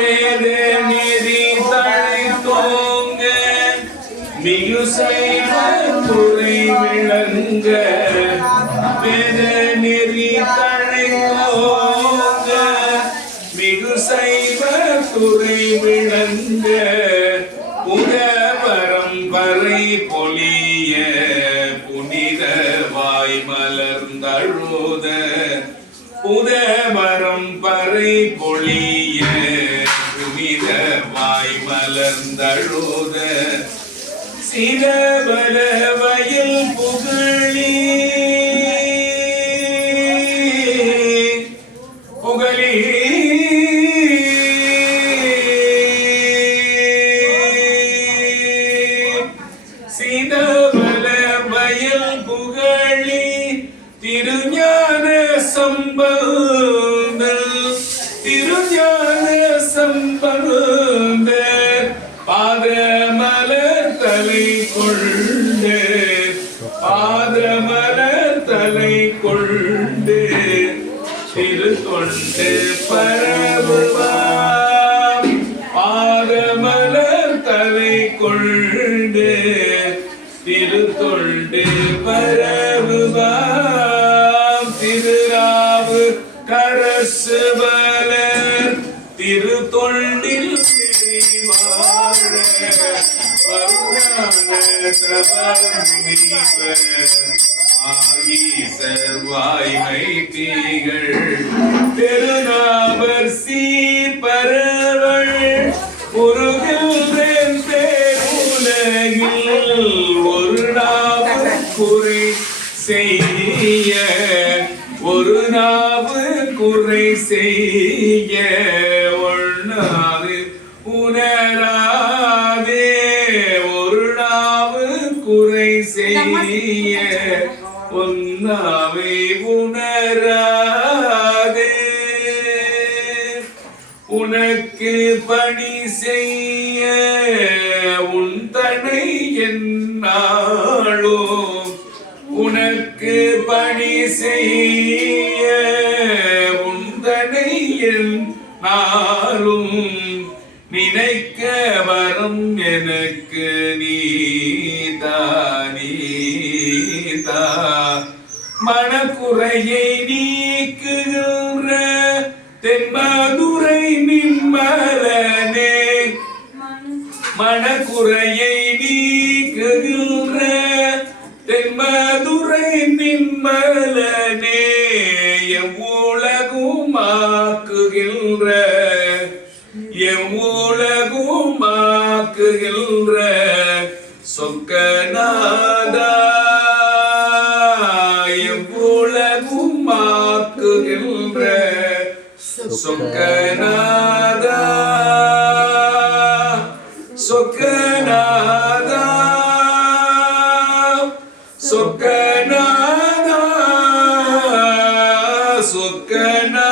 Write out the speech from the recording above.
மேது நிதி தழைத்தோங்க. மிகுசை துறை விளங்க. வெது நெறி தழைத்தோங்க. மிகுசை துறை விளங்க. புகவரம் பறை பொலிய புனித வாய் மலர்ந்தழுத. புதவரம் பறை பொழிய புனித வாய் மலர்ந்தழுத சிரபல வயல் பாதமலர் தலை கொண்டு சிறு கொண்டு பரவுவாம் பாதமலர் தலை கொண்டு திரு தொண்டு பரவுவாம் திருராவு கரசு மலர் திரு தொண்டில் வாழ வாய்மை தீகள் திருநாவர் சீர்பரவள் முருகில் பேருலகில் ஒரு நாவு குறை செய்ய ஒரு நாவு குறை செய்ய ஒன்னாவை உணராதே. உனக்கு பணி செய்ய உன் தனை என்னாளோ உனக்கு பணி செய்ய உன் தனை நாளும் நினைக்க வரும் எனக்கு நீதா மனக்குறையை நீக்குகின்ற தென்மதுரை நிம்மலனே. மனக்குறையை நீக்குகின்ற தென்மதுரை நிம்மலனே. எவ்வுலகும் காக்குகின்ற சொக்கநாதா எவ்வுலகும் ஆக்குகின்ற சொக்கநாதா சொக்கநாதா சொக்கநாதா சொக்கநாதா